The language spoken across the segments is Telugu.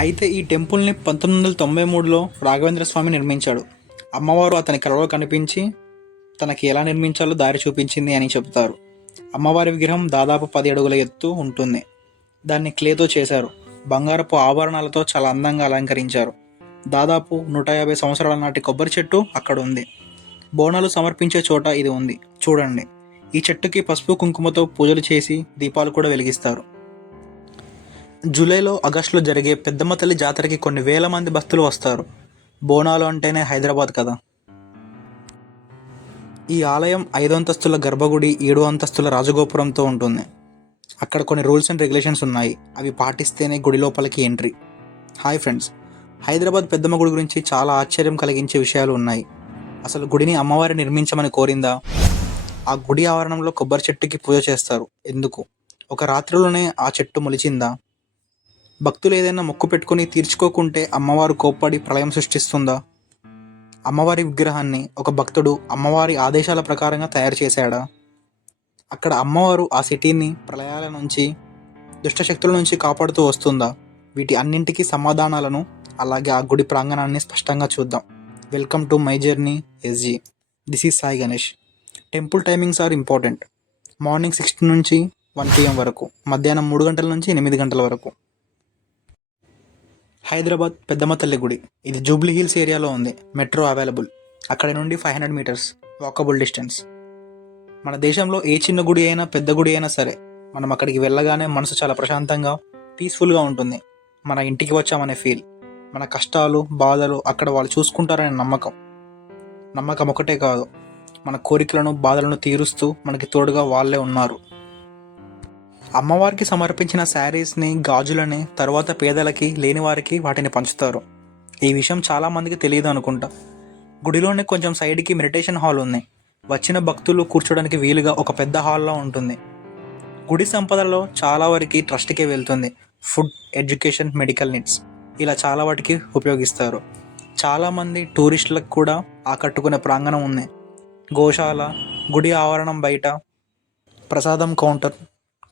అయితే ఈ టెంపుల్ని 1993లో రాఘవేంద్ర స్వామి నిర్మించాడు. అమ్మవారు అతని కలలో కనిపించి తనకి ఎలా నిర్మించాలో దారి చూపించింది అని చెబుతారు. అమ్మవారి విగ్రహం దాదాపు 10 అడుగుల ఎత్తు ఉంటుంది. దాన్ని క్లేతో చేశారు. బంగారపు ఆభరణాలతో చాలా అందంగా అలంకరించారు. దాదాపు 150 సంవత్సరాల నాటి కొబ్బరి చెట్టు అక్కడ ఉంది. బోనాలు సమర్పించే చోట ఇది ఉంది. చూడండి, ఈ చెట్టుకి పసుపు కుంకుమతో పూజలు చేసి దీపాలు కూడా వెలిగిస్తారు. జూలైలో ఆగస్టులో జరిగే పెద్దమ్మ తల్లి జాతరకి కొన్ని వేల మంది భక్తులు వస్తారు. బోనాలు అంటేనే హైదరాబాద్ కదా. ఈ ఆలయం 5 అంతస్తుల గర్భగుడి, 7 అంతస్తుల రాజగోపురంతో ఉంటుంది. అక్కడ కొన్ని రూల్స్ అండ్ రెగ్యులేషన్స్ ఉన్నాయి. అవి పాటిస్తేనే గుడి లోపలికి ఎంట్రీ. హాయ్ ఫ్రెండ్స్, హైదరాబాద్ పెద్దమ్మ గుడి గురించి చాలా ఆశ్చర్యం కలిగించే విషయాలు ఉన్నాయి. అసలు గుడిని అమ్మవారి నిర్మించమని కోరిందా? ఆ గుడి ఆవరణంలో కొబ్బరి చెట్టుకి పూజ చేస్తారు. ఎందుకు? ఒక రాత్రిలోనే ఆ చెట్టు మొలిచిందా? భక్తులు ఏదైనా మొక్కు పెట్టుకుని తీర్చుకోకుంటే అమ్మవారు కోప్పడి ప్రళయం సృష్టిస్తుందా? అమ్మవారి విగ్రహాన్ని ఒక భక్తుడు అమ్మవారి ఆదేశాల ప్రకారంగా తయారు చేశాడా? అక్కడ అమ్మవారు ఆ సిటీని ప్రళయాల నుంచి, దుష్టశక్తుల నుంచి కాపాడుతూ వస్తుందా? వీటి అన్నింటికీ సమాధానాలను అలాగే ఆ గుడి ప్రాంగణాన్ని స్పష్టంగా చూద్దాం. Welcome to my journey SG. This is Sai Ganesh. Temple timings are important. Morning 6 నుంచి 1 PM వరకు, మధ్యాహ్నం 3 గంటల నుంచి 8 గంటల వరకు. హైదరాబాద్ పెద్దమ్మ తల్లి గుడి. ఇది జూబ్లీ హిల్స్ ఏరియాలో ఉంది. Metro available. అక్కడి నుండి 500 మీటర్స్ వాకబుల్ డిస్టెన్స్. మన దేశంలో ఏ చిన్న గుడి అయినా పెద్ద గుడి అయినా సరే, మనం అక్కడికి వెళ్ళగానే మనసు చాలా ప్రశాంతంగా, పీస్ఫుల్గా ఉంటుంది. మన ఇంటికి వచ్చామనే ఫీల్. మన కష్టాలు, బాధలు అక్కడ వాళ్ళు చూసుకుంటారనే నమ్మకం ఒకటే కాదు, మన కోరికలను, బాధలను తీరుస్తూ మనకి తోడుగా వాళ్ళే ఉన్నారు. అమ్మవారికి సమర్పించిన శారీస్ని, గాజులని తర్వాత పేదలకి, లేని వారికి వాటిని పంచుతారు. ఈ విషయం చాలామందికి తెలియదు అనుకుంటా. గుడిలోనే కొంచెం సైడ్కి మెడిటేషన్ హాల్ ఉంది. వచ్చిన భక్తులు కూర్చోడానికి వీలుగా ఒక పెద్ద హాల్లో ఉంటుంది. గుడి సంపదలో చాలా వరకు ట్రస్ట్కే వెళ్తుంది. ఫుడ్, ఎడ్యుకేషన్, మెడికల్ నీడ్స్ ఇలా చాలా వాటికి ఉపయోగిస్తారు. చాలామంది టూరిస్టులకు కూడా ఆకట్టుకునే ప్రాంగణం ఉంది. గోశాల, గుడి ఆవరణం బయట ప్రసాదం కౌంటర్,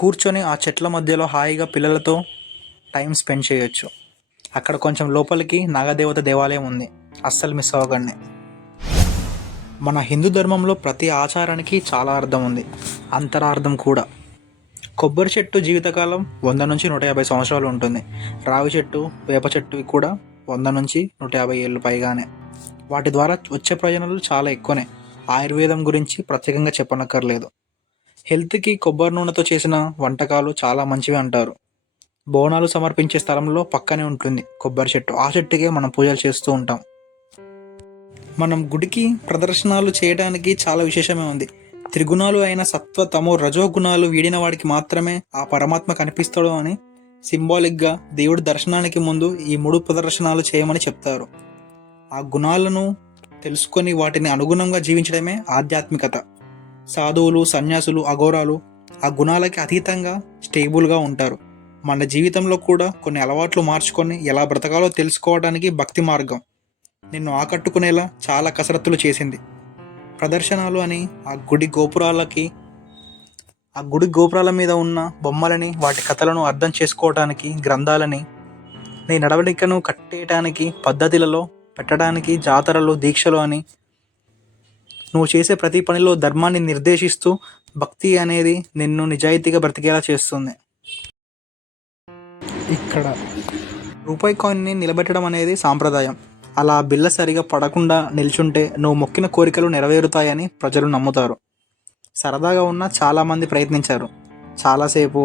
కూర్చొని ఆ చెట్ల మధ్యలో హాయిగా పిల్లలతో టైం స్పెండ్ చేయొచ్చు. అక్కడ కొంచెం లోపలికి నాగదేవత దేవాలయం ఉంది. అస్సలు మిస్ అవ్వకండి. మన హిందూ ధర్మంలో ప్రతి ఆచారానికి చాలా అర్థం ఉంది, అంతరార్థం కూడా. కొబ్బరి చెట్టు జీవితకాలం 100 నుంచి 150 సంవత్సరాలు ఉంటుంది. రావి చెట్టు, వేప చెట్టు కూడా 100 నుంచి 150 ఏళ్ళు పైగానే. వాటి ద్వారా వచ్చే ప్రయోజనాలు చాలా ఎక్కువనే. ఆయుర్వేదం గురించి ప్రత్యేకంగా చెప్పనక్కర్లేదు. హెల్త్కి కొబ్బరి నూనెతో చేసిన వంటకాలు చాలా మంచివి అంటారు. బోనాలు సమర్పించే స్థలంలో పక్కనే ఉంటుంది కొబ్బరి చెట్టు. ఆ చెట్టుకే మనం పూజలు చేస్తూ ఉంటాం. మనం గుడికి ప్రదర్శనలు చేయడానికి చాలా విశేషమే ఉంది. త్రిగుణాలు అయిన సత్వ, తమో, రజో గుణాలు వీడిన వాడికి మాత్రమే ఆ పరమాత్మ కనిపిస్తాడు అని సింబాలిక్గా దేవుడి దర్శనానికి ముందు ఈ 3 ప్రదర్శనలు చేయమని చెప్తారు. ఆ గుణాలను తెలుసుకొని వాటిని అనుగుణంగా జీవించడమే ఆధ్యాత్మికత. సాధువులు, సన్యాసులు, అఘోరాలు ఆ గుణాలకి అతీతంగా స్టేబుల్గా ఉంటారు. మన జీవితంలో కూడా కొన్ని అలవాట్లు మార్చుకొని ఎలా బ్రతకాలో తెలుసుకోవడానికి భక్తి మార్గం నిన్ను ఆకట్టుకునేలా చాలా కసరత్తులు చేసింది. ప్రదర్శనలు అని ఆ గుడి గోపురాల మీద ఉన్న బొమ్మలని, వాటి కథలను అర్థం చేసుకోవడానికి గ్రంథాలని, నీ నడవడికను కట్టేయటానికి పద్ధతులలో పెట్టడానికి జాతరలు, దీక్షలు అని, నువ్వు చేసే ప్రతి పనిలో ధర్మాన్ని నిర్దేశిస్తూ భక్తి అనేది నిన్ను నిజాయితీగా బ్రతికేలా చేస్తుంది. ఇక్కడ రూపాయి కాయిన్ని నిలబెట్టడం అనేది సాంప్రదాయం. అలా బిళ్ళ సరిగా పడకుండా నిల్చుంటే నువ్వు మొక్కిన కోరికలు నెరవేరుతాయని ప్రజలు నమ్ముతారు. సరదాగా ఉన్న చాలామంది ప్రయత్నించారు. చాలాసేపు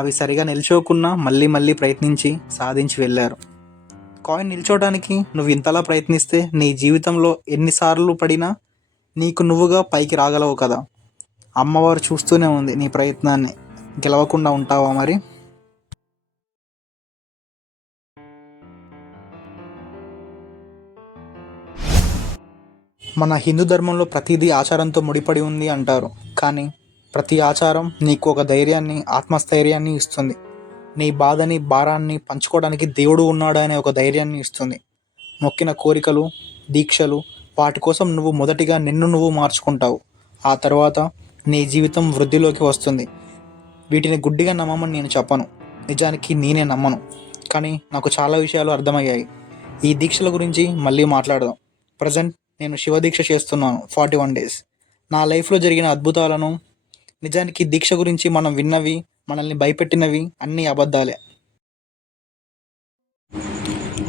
అవి సరిగా నిల్చోకున్నా మళ్ళీ మళ్ళీ ప్రయత్నించి సాధించి వెళ్ళారు. కాయిన్ నిల్చోవడానికి నువ్వు ఇంతలా ప్రయత్నిస్తే నీ జీవితంలో ఎన్నిసార్లు పడినా నీకు నువ్వుగా పైకి రాగలవు కదా. అమ్మవారు చూస్తూనే ఉంది నీ ప్రయత్నాన్ని. గెలవకుండా ఉంటావా మరి? మన హిందూ ధర్మంలో ప్రతిదీ ఆచారంతో ముడిపడి ఉంది అంటారు. కానీ ప్రతి ఆచారం నీకు ఒక ధైర్యాన్ని, ఆత్మస్థైర్యాన్ని ఇస్తుంది. నీ బాధని, భారాన్ని పంచుకోవడానికి దేవుడు ఉన్నాడు అనే ఒక ధైర్యాన్ని ఇస్తుంది. మొక్కిన కోరికలు, దీక్షలు, వాటి కోసం నువ్వు మొదటిగా నిన్ను నువ్వు మార్చుకుంటావు. ఆ తర్వాత నీ జీవితం వృద్ధిలోకి వస్తుంది. వీటిని గుడ్డిగా నమ్మమని నేను చెప్పను. నిజానికి నేనే నమ్మను. కానీ నాకు చాలా విషయాలు అర్థమయ్యాయి. ఈ దీక్షల గురించి మళ్ళీ మాట్లాడదాం. ప్రజెంట్ నేను శివ దీక్ష చేస్తున్నాను 41 డేస్. నా లైఫ్లో జరిగిన అద్భుతాలను, నిజానికి దీక్ష గురించి మనం విన్నవి, మనల్ని భయపెట్టినవి అన్నీ అబద్ధాలే.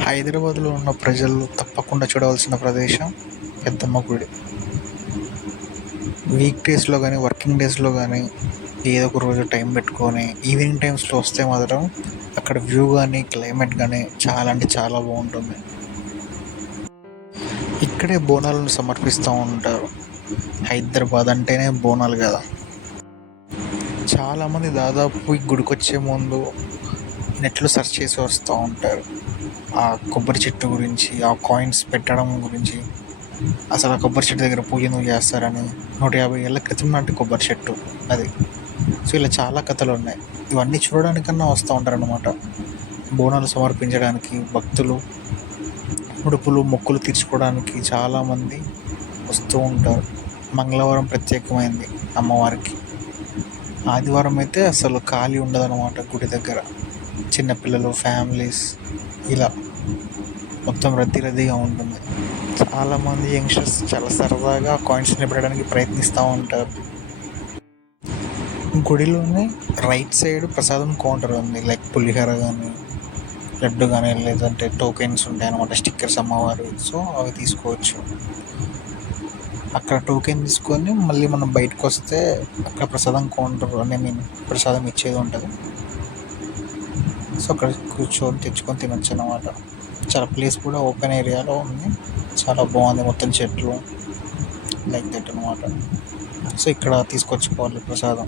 హైదరాబాద్లో ఉన్న ప్రజలు తప్పకుండా చూడవలసిన ప్రదేశం పెద్దమ్మ గుడి. వీక్ డేస్లో కానీ వర్కింగ్ డేస్లో కానీ ఏదో ఒక రోజు టైం పెట్టుకొని ఈవినింగ్ టైమ్స్లో వస్తే మాత్రం అక్కడ వ్యూ కానీ క్లైమేట్ కానీ చాలా అంటే చాలా బాగుంటుంది. ఇక్కడే బోనాలను సమర్పిస్తూ ఉంటారు. హైదరాబాద్ అంటేనే బోనాలు కదా. చాలామంది దాదాపు ఈ గుడికి వచ్చే ముందు నెట్లో సెర్చ్ చేసి వస్తూ ఉంటారు. ఆ కొబ్బరి చెట్టు గురించి, ఆ కాయిన్స్ పెట్టడం గురించి, అసలు ఆ కొబ్బరి చెట్టు దగ్గర పూజ ఎందుకు చేస్తారని, 150 ఏళ్ళ క్రితం నాటి కొబ్బరి చెట్టు అది. సో ఇలా చాలా కథలు ఉన్నాయి. ఇవన్నీ చూడడానికన్నా వస్తూ ఉంటారనమాట. బోనాలు సమర్పించడానికి భక్తులు, ముడుపులు మొక్కులు తీర్చుకోవడానికి చాలామంది వస్తూ ఉంటారు. మంగళవారం ప్రత్యేకమైంది అమ్మవారికి. ఆదివారం అయితే అసలు ఖాళీ ఉండదన్నమాట గుడి దగ్గర. చిన్నపిల్లలు, ఫ్యామిలీస్ ఇలా మొత్తం రద్దీగా ఉంటుంది. చాలామంది యంగ్స్టర్స్ చాలా సరదాగా కాయిన్స్ నింపడానికి ప్రయత్నిస్తూ ఉంటారు. గుడిలోనే రైట్ సైడ్ ప్రసాదం కౌంటర్ ఉంది. లైక్ పులిహోర కానీ, లడ్డు కానీ, లేదంటే టోకెన్స్ ఉంటాయి అన్నమాట, స్టిక్కర్స్ అమ్మవారు. సో అవి తీసుకోవచ్చు. అక్కడ టోకెన్ తీసుకొని మళ్ళీ మనం బయటకు వస్తే అక్కడ ప్రసాదం కౌంటర్ ప్రసాదం ఇచ్చేది ఉంటుంది. సో అక్కడ కూర్చొని తెచ్చుకొని తినొచ్చు అన్నమాట. చాలా ప్లేస్ కూడా ఓపెన్ ఏరియాలో ఉంది. చాలా బాగుంది, మొత్తం చెట్లు లైక్ దట్ అనమాట. సో ఇక్కడ తీసుకొచ్చుకోవాలి ప్రసాదం.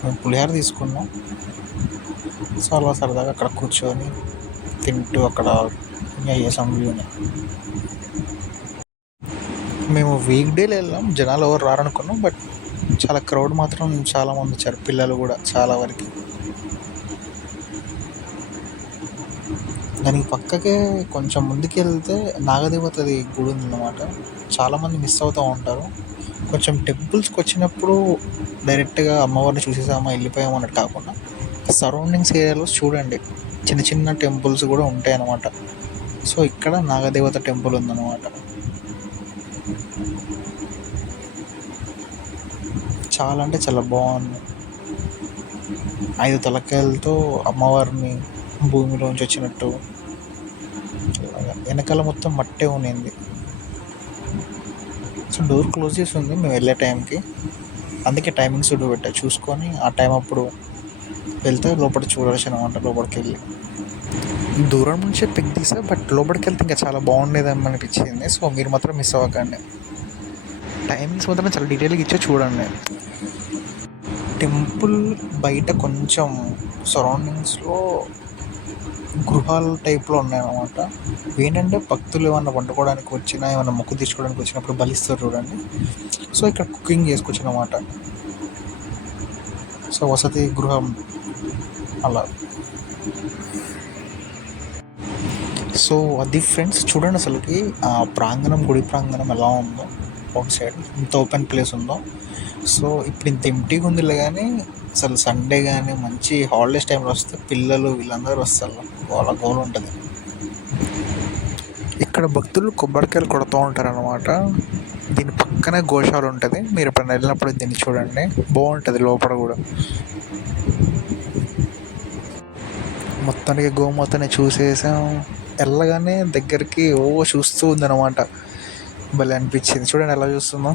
మేము పులిహోర తీసుకున్నాం. సో అలా సరదాగా అక్కడ కూర్చొని తింటూ అక్కడ ఎంజాయ్ చేసాం వ్యూని. మేము వీక్ డేలో వెళ్ళాం, జనాలు ఎవరు రారనుకున్నాం. బట్ చాలా క్రౌడ్ మాత్రం చాలామంది వచ్చారు, పిల్లలు కూడా చాలా వరకు. దానికి పక్కకే కొంచెం ముందుకు వెళ్తే నాగదేవతది గుడి ఉందన్నమాట. చాలామంది మిస్ అవుతూ ఉంటారు. కొంచెం టెంపుల్స్కి వచ్చినప్పుడు డైరెక్ట్గా అమ్మవారిని చూసేసామా వెళ్ళిపోయాము అన్నట్టు కాకుండా సరౌండింగ్స్ ఏరియాలో చూడండి, చిన్న చిన్న టెంపుల్స్ కూడా ఉంటాయి అన్నమాట. సో ఇక్కడ నాగదేవత టెంపుల్ ఉందన్నమాట. చాలా అంటే చాలా బాగుంది. 5 తలకాయలతో అమ్మవారిని భూమిలోంచి వచ్చినట్టు, వెనకాల మొత్తం మట్టే ఉన్నింది. సో డోర్ క్లోజ్ చేసి ఉంది మేము వెళ్ళే టైంకి. అందుకే టైమింగ్స్ పెట్టా, చూసుకొని ఆ టైం అప్పుడు వెళ్తే లోపల చూడవచ్చు అనమాట. లోపలికి వెళ్ళి దూరం నుంచే పిక్ తీసా, బట్ లోపలికి వెళ్తే ఇంకా చాలా బాగుండేదని అనిపించింది. సో మీరు మాత్రం మిస్ అవ్వకండి. టైమింగ్స్ మాత్రం చాలా డీటెయిల్గా ఇచ్చే చూడండి. టెంపుల్ బయట కొంచెం సరౌండింగ్స్లో గృహాల టైప్లో ఉన్నాయన్నమాట. ఏంటంటే భక్తులు ఏమన్నా వండుకోవడానికి వచ్చినా, ఏమన్నా మొక్కు తీసుకోవడానికి వచ్చినప్పుడు బలిస్తారు చూడండి. సో ఇక్కడ కుకింగ్ చేసుకోవచ్చు అన్నమాట. సో వసతి గృహం అలా. సో అది ఫ్రెండ్స్, చూడండి అసలుకి ఆ ప్రాంగణం, గుడి ప్రాంగణం ఎలా ఉందో. అవుట్ సైడ్ ఇంత ఓపెన్ ప్లేస్ ఉందో. సో ఇప్పుడు ఇంత ఎంటీగా ఉందిలే, కానీ అసలు సండే కానీ మంచి హాలిడేస్ టైంలో వస్తే పిల్లలు వీళ్ళందరూ వస్తారు, వాళ్ళ గోల్ ఉంటుంది. ఇక్కడ భక్తులు కొబ్బరికాయలు కొడుతూ ఉంటారు అన్నమాట. దీని పక్కనే గోశాల ఉంటుంది. మీరు ఎప్పుడైనా వెళ్ళినప్పుడు దీన్ని చూడండి, బాగుంటుంది లోపల కూడా. మొత్తానికి గోమాతని చూసేసాం. వెళ్ళగానే దగ్గరికి చూస్తూ ఉందన్నమాట. భలే అనిపించింది. చూడండి ఎలా చూస్తుందో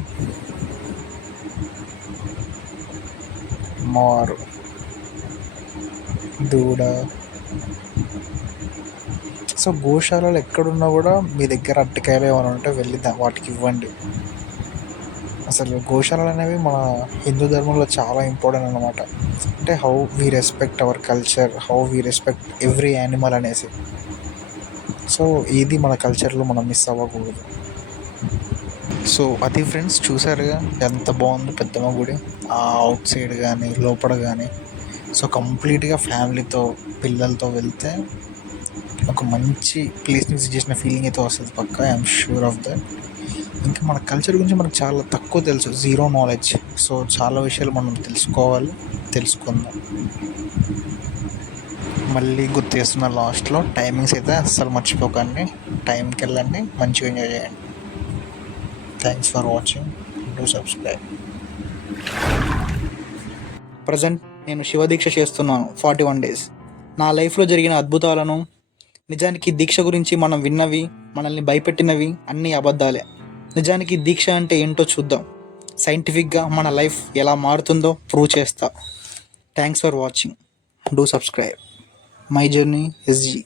అమ్మవారు, దూడ. సో గోశాలలు ఎక్కడున్నా కూడా మీ దగ్గర అరటికాయలు ఏమైనా ఉంటే వెళ్ళి వాటికి ఇవ్వండి. అసలు గోశాలలు అనేవి మన హిందూ ధర్మంలో చాలా ఇంపార్టెంట్ అనమాట. అంటే how we respect our culture, how we respect every animal అనేసి. సో ఇది మన కల్చర్లో మనం మిస్ అవ్వకూడదు. సో అది ఫ్రెండ్స్, చూసారుగా ఎంత బాగుంది పెద్దమ్మ గుడి. అవుట్ సైడ్ కానీ లోపల కానీ. సో కంప్లీట్గా ఫ్యామిలీతో, పిల్లలతో వెళ్తే ఒక మంచి ప్లేస్ని విజిట్ చేసిన ఫీలింగ్ అయితే వస్తుంది పక్కా. I'm sure of that. ఇంకా మన కల్చర్ గురించి మనకు చాలా తక్కువ తెలుసు, జీరో నాలెడ్జ్. సో చాలా విషయాలు మనం తెలుసుకోవాలి, తెలుసుకుందాం. మళ్ళీ గుర్తు చేస్తున్న లాస్ట్లో టైమింగ్స్ అయితే అస్సలు మర్చిపోకండి. టైంకి వెళ్ళండి, మంచిగా ఎంజాయ్ చేయండి. Thanks for watching. Do subscribe. Present నేను శివదీక్ష చేస్తున్నాను 41 days. నా లైఫ్లో జరిగిన అద్భుతాలను, నిజానికి దీక్ష గురించి మనం విన్నవి, మనల్ని భయపెట్టినవి అన్నీ అబద్ధాలే. నిజానికి దీక్ష అంటే ఏంటో చూద్దాం. సైంటిఫిక్గా మన లైఫ్ ఎలా మారుతుందో ప్రూవ్ చేస్తా. Thanks for watching. Do subscribe. My journey SG.